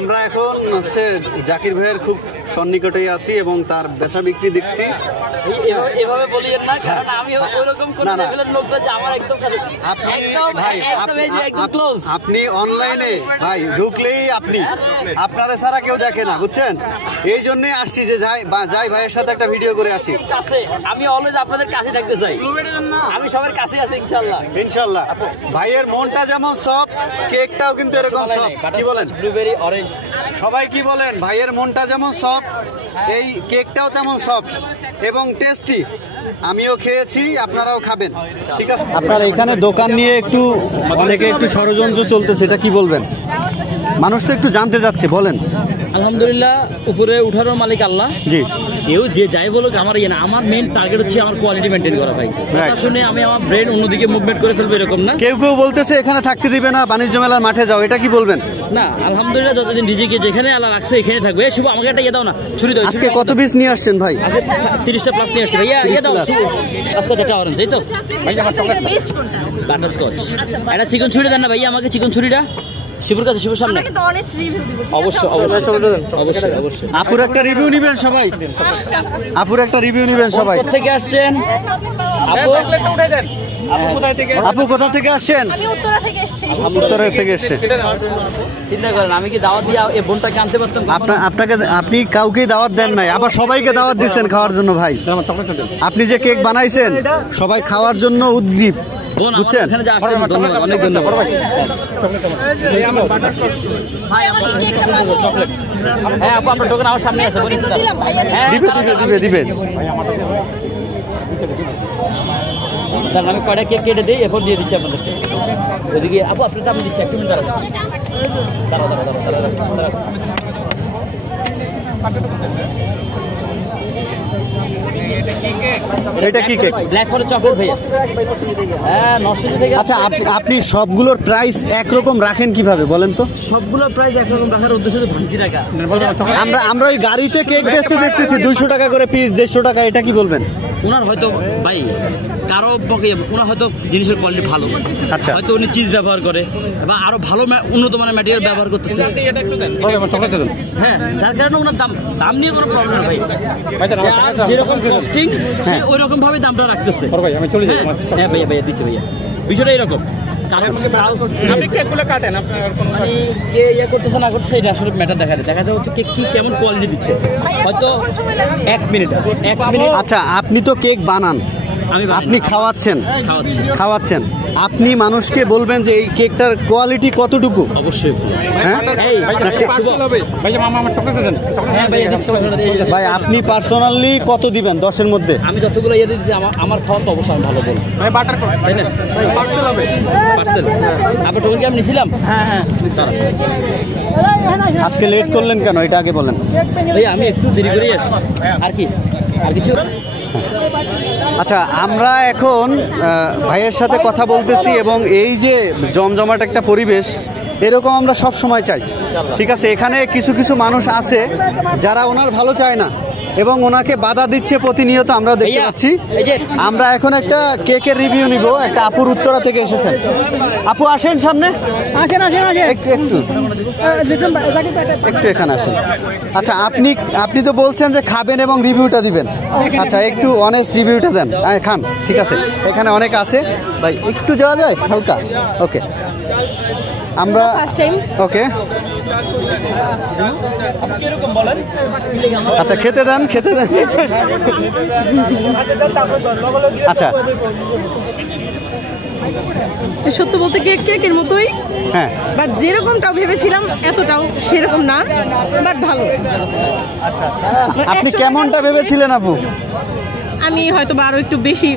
আমরা এখন হচ্ছে জাকির ভাইয়ের খুব সন্নিকটেই আছি এবং তার বেচা বিক্রি দেখছি। এভাবে বলিয়েন না, কারণ আমি ওইরকম কোন লেভেলের লোক না যে আমার একদম কাছে। আপনি অনলাইনে ভাই ঢুকলেই আপনারা ছাড়া কেউ দেখে না, বুঝছেন? এই জন্যই আসছি যে যাই ভাইয়ের সাথে একটা ভিডিও করে আসি। আমি অলওয়েজ আপনাদের কাছে থাকতে চাই, আমি সবার কাছে আছি ইনশাআল্লাহ। ইনশাআল্লাহ ভাইয়ের মনটা যেমন সফট, কেকটাও কিন্তু এরকম সফট। কি বলেন? ব্লুবেরি অরেঞ্জ সবাই কি বলেন? ভাইয়ের মনটা যেমন সফট, এই কেকটাও তেমন সফট এবং টেস্টি। আমিও খেয়েছি, আপনারাও খাবেন, ঠিক আছে? আপনার এখানে দোকান নিয়ে অনেকে একটু ষড়যন্ত্র চলতেছে, এটা কি বলবেন? মানুষ তো একটু জানতে চাচ্ছে, বলেন। আলহামদুলিল্লাহ, উপরে উঠারও মালিক আল্লাহ। জি, কেউ যে যাই বলুক, আমার আমার মেইন টার্গেট হচ্ছে আমার কোয়ালিটি মেনটেন করা ভাই। শুনে আমি আমার ব্রেন অন্যদিকে মুভমেন্ট করে ফেলবো এরকম না। কেউ বলতেছে এখানে থাকতে দিবে না, বাণিজ্য মেলার মাঠে যাও, এটা কি বলবেন? না, আলহামদুলিল্লাহ, যতদিন ডিজিকে যেখানে আল্লাহ রাখছে এখানে থাকবে। শুভ আমাকে একটা দাও না, ছুরি দাও। আজকে কত পিস নিয়ে আসছেন ভাই? আজকে 30টা প্লাস নিয়ে আসছে ভাইয়া। দাও আজকে একটা অরেঞ্জ, এই তো ভাই আমার চকলেট বাটারস্কচ। একটা চিকন ছুরি দেন না ভাইয়া আমাকে, চিকন ছুরিটা শিবুর কাছে, শিবুর সামনে। অবশ্যই আপুর একটা রিভিউ নিবেন সবাই, থেকে আসছেন আপু কোথা থেকে আসছেন? উত্তরা থেকে এসেছেন। চিন্তা করেন আমি কি দাওয়াত দিয়ে এই বোনটাকে আনতে পারতাম? আপনি কাউকে দাওয়াত দেন নাই, আবার সবাইকে দাওয়াত দিচ্ছেন খাওয়ার জন্য। ভাই আপনি যে কেক বানাইছেন সবাই খাওয়ার জন্য উদ্গ্রীব, বুঝছেন? অনেক ধন্যবাদ। হ্যাঁ আপু, আপনার দোকান আমার সামনে আছে, দিবেন। আমি কয়টা কেক কেটে দিই, এরপর দিয়ে দিচ্ছি আপনাদেরকে। ওদিকে আপু আপনি তো আমি দিচ্ছি, একটু মিনিট দাঁড়াও। এটা কি কেক? ব্ল্যাক ফরেস্ট চকলেট ভাইয়া। হ্যাঁ, নরসিংদী থেকে। আচ্ছা, আপনি সবগুলোর প্রাইস একরকম রাখেন কিভাবে বলেন তো? সবগুলোর প্রাইস একরকম রাখার উদ্দেশ্য তো ভাঙতি টাকা। আমরা ওই গাড়িতে কেক বেচতে দেখতেছি 200 টাকা করে পিস, 150 টাকা, এটা কি বলবেন? ওনার হয়তো ভাই কারো পক্ষে ওনার হয়তো জিনিসের কোয়ালিটি ভালো, আচ্ছা, হয়তো উনি চিজ ব্যবহার করে বা আরো ভালো উন্নত মানের ম্যাটেরিয়াল ব্যবহার করতেছে। হ্যাঁ, যার কারণে ওনার দাম নিয়ে কোনো প্রবলেম নেই ভাই। যেরকম কস্টিং সে ওই রকম ভাবে দামটা রাখতেছে। হ্যাঁ ভাইয়া দিচ্ছে ভাইয়া, বিষয়টা এরকম। আপনি কেকগুলো কাটেন, মানে কে ইয়ে করতেছে না করতেছে এটা আসলে ম্যাটার দেখাতে হচ্ছে কেক কি কেমন কোয়ালিটি দিচ্ছে। হয়তো 1 মিনিট। আচ্ছা, আপনি তো কেক বানান, আপনি খাওয়াচ্ছেন, আপনি মানুষকে বলবেন যে এই কেকটার কোয়ালিটি কতটুকু? অবশ্যই। ভাই আপনি পার্সোনালি কত দিবেন 10-এর মধ্যে? আমি যতগুলো ইয়ে দিচ্ছি আমার খাওয়া তো অবশ্যই ভালো বলবো। আপনার টোকেন কি আমি নিয়েছিলাম? হ্যাঁ। আজকে লেট করলেন কেন, এটা আগে বলেন। ভাই আমি একটু দেরি করেই আসি, আর কিছু। আচ্ছা, আমরা এখন ভাইয়ের সাথে কথা বলতেছি এবং এই যে জমজমাট একটা পরিবেশ এরকম আমরা সব সময় চাই, ঠিক আছে? এখানে কিছু মানুষ আছে যারা ওনার ভালো চায় না এবং ওনাকে বাধা দিচ্ছে প্রতিনিয়ত, আমরা দেখতে পাচ্ছি। আমরা এখন একটা কেকের রিভিউ নিব। একটা আপুর উত্তরা থেকে এসেছেন। আপু আসেন সামনে, একটু এখানে আসেন। আচ্ছা, আপনি তো বলছেন যে খাবেন এবং রিভিউটা দিবেন। আচ্ছা, একটু অনেস্ট রিভিউটা দেন। খান, ঠিক আছে? এখানে অনেক আছে ভাই, একটু যাওয়া যায় হালকা। ওকে, আমরা ওকে। আচ্ছা, খেতে দেন। আচ্ছা, সত্য বলতে কেকের মতোই, হ্যাঁ, বাট যেরকমটা ভেবেছিলাম এতটাও সেরকম না, বাট ভালো। আপনি কেমনটা ভেবেছিলেন আপু? আমি হয়তো আরো একটু বেশি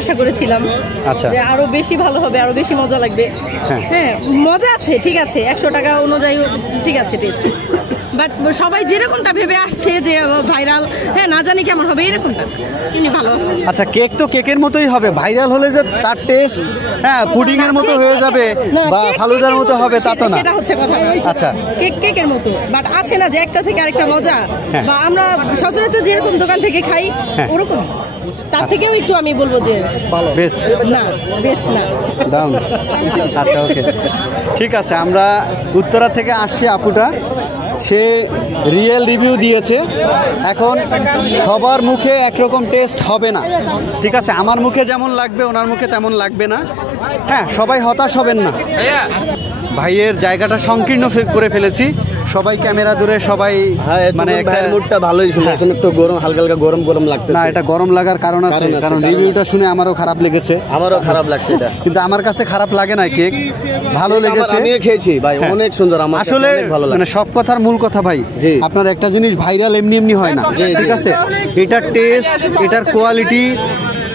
আশা করেছিলাম, আচ্ছা, যে আরো বেশি ভালো হবে, আরো বেশি মজা লাগবে। হ্যাঁ, মজা আছে, ঠিক আছে, 100 টাকা অনুযায়ী ঠিক আছে টেস্ট, বাট সবাই যেরকমটা ভেবে আসছে যে ভাইরাল, হ্যাঁ, না জানি কেমন হবে এরকমটা, এমনি ভালো আছে। আচ্ছা, কেক তো কেকের মতোই হবে, ভাইরাল হলে যে তার টেস্ট হ্যাঁ পুডিং এর মতো হয়ে যাবে বা ফালুদার মতো হবে তা তো না, সেটা হচ্ছে কথা। আচ্ছা, কেকের মতো, বাট আছে না যে একটা থেকে আরেকটা মজা, বা আমরা সচরাচর যেরকম দোকান থেকে খাই ওরকম, তার থেকেও একটু আমি বলবো যে ভালো, বেস্ট না, বেস্ট না, দাম। আচ্ছা, ওকে। ঠিক আছে, আমরা উত্তরা থেকে আসছি, আপুটা সে রিয়েল রিভিউ দিয়েছে। এখন সবার মুখে একরকম টেস্ট হবে না, ঠিক আছে? আমার মুখে যেমন লাগবে ওনার মুখে তেমন লাগবে না। হ্যাঁ, সবাই হতাশ হবেন না। ভাইয়ের জায়গাটা সংকীর্ণ করে ফেলেছি, সবাই ক্যামেরা দূরে, সবাই মানে একটা মুডটা ভালোই ছিল, এখন একটু গরম, হালকা হালকা গরম গরম লাগছে। না, এটা গরম লাগার কারণ আছে, কারণ রিভিউটা শুনে আমারও খারাপ লেগেছে। আমারও খারাপ লাগছে এটা, কিন্তু আমার কাছে খারাপ লাগে না, কেক ভালো লেগেছে, আমিও খেয়েছি ভাই, অনেক সুন্দর। আমার আসলে মানে সব কথার মূল কথা ভাই, আপনার একটা জিনিস ভাইরাল এমনি এমনি হয় না, ঠিক আছে? এটার টেস্ট, এটার কোয়ালিটি,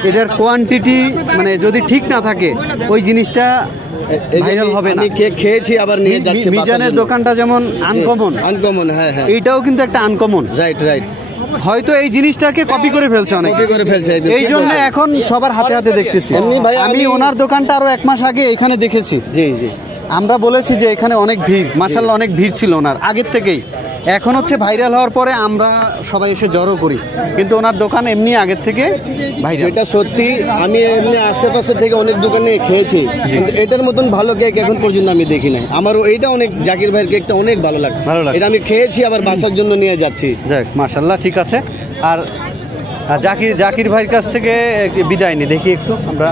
এটার কোয়ান্টিটি মানে যদি ঠিক না থাকে ওই জিনিসটা ভাইরাল হবে না। কেক খেয়েছি আবার নিয়ে যাচ্ছি। মিজানের দোকানটা যেমন আনকমন, হ্যাঁ হ্যাঁ, এইটাও কিন্তু একটা আনকমন। Right right. হয়তো এই জিনিসটাকে কপি করে ফেলছে অনেক, এই জন্য এখন সবার হাতে হাতে দেখতেছি। আমি ওনার দোকানটা আরো 1 মাস আগে এখানে দেখেছি। জি জি, আমরা বলেছি যে এখানে অনেক ভিড়, মাশাআল্লাহ অনেক ভিড় ছিল ওনার আগের থেকেই। এখন হচ্ছে ভাইরাল হওয়ার পরে আমরা সবাই এসে জড়ো করি, কিন্তু ওনার দোকান এমনি আগের থেকে ভাইরাল। এটা সত্যি, আমি এমনি আশেপাশে থেকে অনেক দোকানে খেয়েছি, কিন্তু এটার মতন ভালো কেক এখন পর্যন্ত আমি দেখি নাই। আমারও এইটা অনেক, জাকির ভাইয়ের কেকটা অনেক ভালো লাগে, এটা আমি খেয়েছি, আবার বাসার জন্য নিয়ে যাচ্ছি। যাক মাশাআল্লাহ, ঠিক আছে। আর জাকির ভাইয়ের কাছ থেকে বিদায় নি, দেখি একটু আমরা।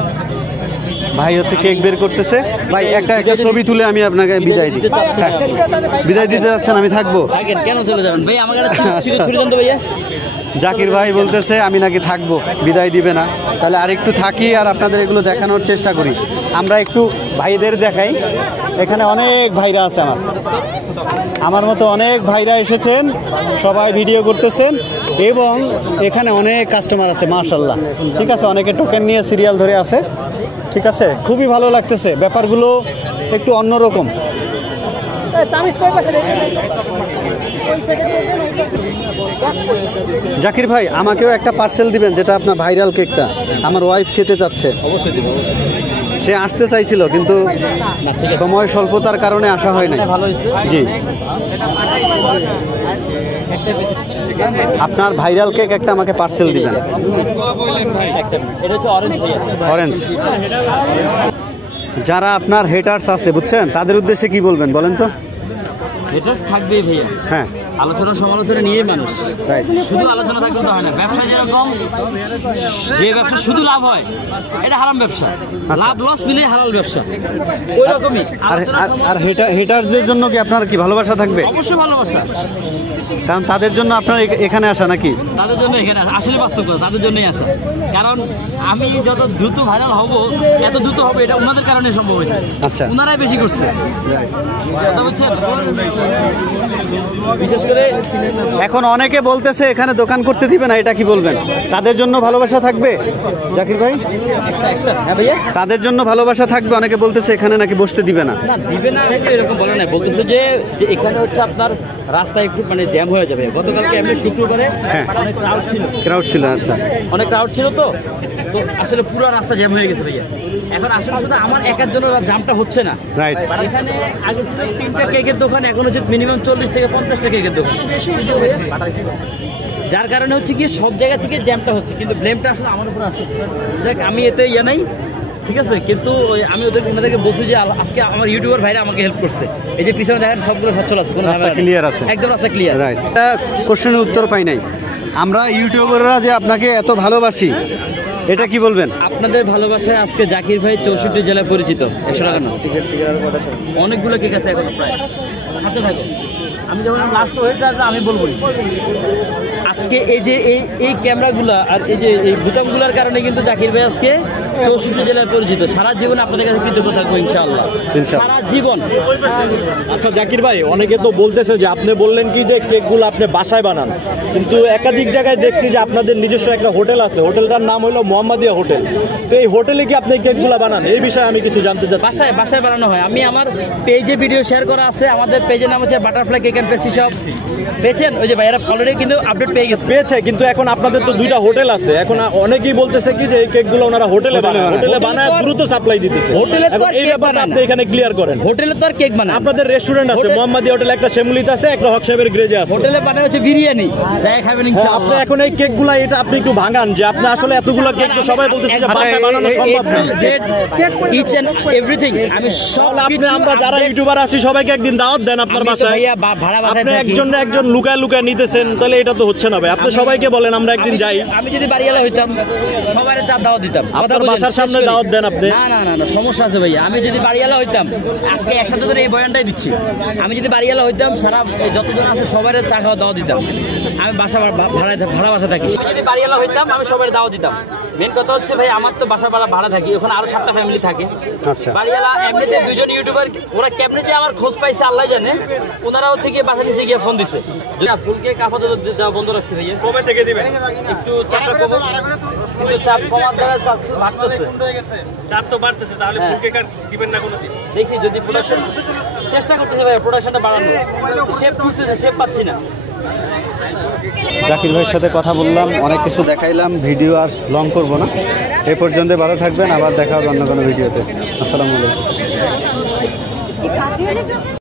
ভাই হচ্ছে কেক বের করতেছে। ভাই একটা ছবি তুলে আমি আপনাকে বিদায় দিই। বিদায় দিতে যাচ্ছেন? আমি থাকবো। কেন চলে যাবেন ভাই? আমাকে ছুরি দেন তো ভাইয়া। জাকির ভাই বলতেছে আমি নাকি থাকবো, বিদায় দিবে না। তাহলে আরেকটু থাকি আর আপনাদের এগুলো দেখানোর চেষ্টা করি। আমরা একটু ভাইদের দেখাই। এখানে অনেক ভাইরা আছে, আমার মতো অনেক ভাইরা এসেছেন, সবাই ভিডিও করতেছেন এবং এখানে অনেক কাস্টমার আছে মাশাআল্লাহ, ঠিক আছে? অনেকে টোকেন নিয়ে সিরিয়াল ধরে আছে, ঠিক আছে? খুবই ভালো লাগতেছে, ব্যাপারগুলো একটু অন্যরকম। জাকির ভাই আমাকেও একটা পার্সেল দিবেন, যেটা আপনার ভাইরাল কেকটা আমার ওয়াইফ খেতে চাচ্ছে। অবশ্যই দিব, সে আসতে চাইছিল কিন্তু সময় স্বল্পতার কারণে আসা হয় নাই। জি, আপনার ভাইরাল কেক একটা আমাকে পার্সেল দিবেন। অরেঞ্জ। যারা আপনার হেটার্স আছে বুঝছেন, তাদের উদ্দেশ্যে কি বলবেন বলেন তো? হেটার্স থাকবেই ভাইয়া, হ্যাঁ, আলোচনা সমালোচনা নিয়ে মানুষ, শুধু আলোচনা থাকলে তো হয় না। ব্যবসা যেরকম, যে ব্যবসা শুধু লাভ হয় এটা হারাম ব্যবসা, লাভ লস মিলে হালাল ব্যবসা, ওই রকমই। আর হেটার্সদের জন্য কি আপনার কি ভালোবাসা থাকবে? অবশ্যই ভালোবাসা, কারণ তাদের জন্য আপনার এখানে আসা নাকি? তাদের জন্য এখানে আসলে বাস্তব কথা, তাদের জন্যই আসা। কারণ আমি যত দ্রুত ভাইরাল হব, এত দ্রুত হবে এটা ওনাদের কারণে সম্ভব হয়েছে। আচ্ছা, ওনারাই বেশি করছে, কথা বুঝছেন? বিশেষ করে এখন অনেকে বলতেছে এখানে দোকান করতে দিবে না, এটা কি বলবেন? তাদের জন্য ভালোবাসা থাকবে জাকির ভাই? হ্যাঁ ভাইয়া, তাদের জন্য ভালোবাসা থাকবে। অনেকে বলতেছে এখানে নাকি বসতে দিবে না। না, দিবে না আসলে এরকম বলে না, বলতেছে যে এখানে হচ্ছে আপনার রাস্তা একটু মানে জ্যাম হয়ে যাবে। গতকালকে এমনি শুক্রবারে অনেক ক্রাউড ছিল। আচ্ছা, অনেক ক্রাউড ছিল, তো আসলে পুরো রাস্তা জ্যাম হয়ে গেছে ভাইয়া। এখন আসলে শুধু আমার একার জন্য জামটা হচ্ছে না, রাইট? এখানে আগে ছিল 3টা কেকের দোকান, এখন হচ্ছে মিনিমাম 40 থেকে 50টা কেকের দোকান, যার কারণে হচ্ছে কি সব জায়গা থেকে জ্যামটা হচ্ছে। কিন্তু ব্লেমটা আসলে আমার উপর আসছে। দেখ, আমি এতে ইয়ে নাই, ঠিক আছে? কিন্তু আমি ওনাদেরকে বলছি যে আজকে আমার ইউটিউবার ভাইরা আমাকে হেল্প করছে। এই যে পিছনে দেখেন সবগুলো সচ্ছল আছে, কোনো রাস্তা ক্লিয়ার আছে, একদম রাস্তা ক্লিয়ার। রাইট। এটা কোশ্চেনের উত্তর পাই নাই। আমরা ইউটিউবাররা যে আপনাকে এত ভালোবাসি, এটা কি বলবেন? আপনাদের ভালোবাসায় আজকে জাকির ভাই 64 জেলায় পরিচিত। 100 টাকা না, অনেকগুলো কেক আছে এখন প্রায় হাতে থাকে। আমি যখন লাস্ট ওয়েট আমি বলবো আজকে এই যে এই ক্যামেরাগুলো আর এই যে এই বুতামগুলোর কারণে কিন্তু জাকির ভাই আজকে 64 জেলায় পরিচিত। সারা জীবন আপনাদের কাছে কৃতজ্ঞ থাকবো ইনশাআল্লাহ, সারা জীবন। আচ্ছা জাকির ভাই, অনেকে তো বলতেছে যে আপনি বললেন কি যে কেকগুলো আপনি বাসায় বানান, কিন্তু একাধিক জায়গায় দেখছি যে আপনাদের নিজস্ব একটা হোটেল আছে, হোটেলটার নাম হলো মোহাম্মদিয়া হোটেল। তো এই হোটেলে কি আপনি কেকগুলো বানান? এই বিষয়ে আমি কিছু জানতে চাচ্ছি। বাসায় বানানো হয়। আমি আমার পেজে ভিডিও শেয়ার করা আছে, আমাদের পেজের নাম হচ্ছে butterfly cake and pastry shop. পেয়েছেন? ওই যে ভাইয়েরা অলরেডি কিন্তু আপডেট পেয়ে গেছে। পেয়েছে, কিন্তু এখন আপনাদের তো 2টা হোটেল আছে। এখন অনেকেই বলতেছে কি যে এই কেকগুলো ওনারা হোটেলে হোটেলে বানায় দ্রুত সাপ্লাই দিতেছে। হোটেলে তো আর এই কেক ব্যাপারটা বানায় আপনি এখানে ক্লিয়ার করেন। হোটেলে তো আর কেক বানায়। আপনাদের রেস্টুরেন্ট আছে, মোহাম্মদিয়া হোটেল একটা শ্যামলীতে আছে, একটা হক সাহেবের গ্রেজে আছে। হোটেলে বানায় হচ্ছে বিরিয়ানি, যাই খাবেন আপনি ইনশাআল্লাহ। এখন এই কেকগুলা এটা আপনি একটু ভাঙান যে আপনি আসলে এতগুলো কেক তো সবাই বলতেছে যে বাসায় বানানো সম্ভব না। ইচ এন্ড এভরিথিং আমি সব আপনি আমরা যারা ইউটিউবার আছি সবাইকে একদিন দাওয়াত দেন আপনার বাসায়। ভাইয়া ভাড়া বাসায় আপনি থাকি। একজন লুকায় লুকায় নিতেছেন, তাহলে এটা তো হচ্ছে না ভাই। আপনি সবাইকে বলেন আমরা একদিন যাই। আমি যদি বাড়িওয়ালা হইতাম সবারে চা দাওয়াত দিতাম। আপনার বাসার সামনে দাওয়াত দেন আপনি। না সমস্যা আছে ভাইয়া। আমি যদি বাড়িওয়ালা হইতাম আজকে একসাথে ধরে এই বয়ানটাই দিচ্ছি। আমি যদি বাড়িওয়ালা হইতাম সারা যতজন আছে সবারে চা খাওয়া দাওয়াত দিতাম। আমি ভাড়া বাসা থাকি। আমি যদি বাড়িওয়ালা হইতাম আমি সবাই দাওয়াত দিতাম। মেন কথা হচ্ছে ভাই আমার তো বাসা ভাড়া থাকি, ওখানে আরো 7টা ফ্যামিলি থাকে। আচ্ছা। বাড়িওয়ালা এমনিতে 2জন ইউটিউবার ওরা কেমনিতে আমার খোঁজ পাইছে আল্লাহ জানে। ওনারা হচ্ছে গিয়ে বাসা নিচে গিয়ে ফোন দিছে। ফুল কেক আপাতত দেওয়া বন্ধ রাখছি ভাইয়া। কবে থেকে দিবেন? একটু চাপটা কম, কিন্তু চাপ কমার দ্বারা চাপ বাড়তেছে। চাপ তো বাড়তেছে, তাহলে ফুল কেক আর দিবেন না কোনোদিন? দেখি যদি প্রোডাকশন চেষ্টা করতেছে ভাই, প্রোডাকশনটা বাড়ানো। শেপ খুঁজতেছে, শেপ পাচ্ছি না। জাকির ভাইয়ের সাথে কথা বললাম, অনেক কিছু দেখাইলাম, ভিডিও আর লং করব না। এই পর্যন্ত ভালো থাকবেন, আবার দেখা হবে অন্য কোনো ভিডিওতে। আসসালামু আলাইকুম।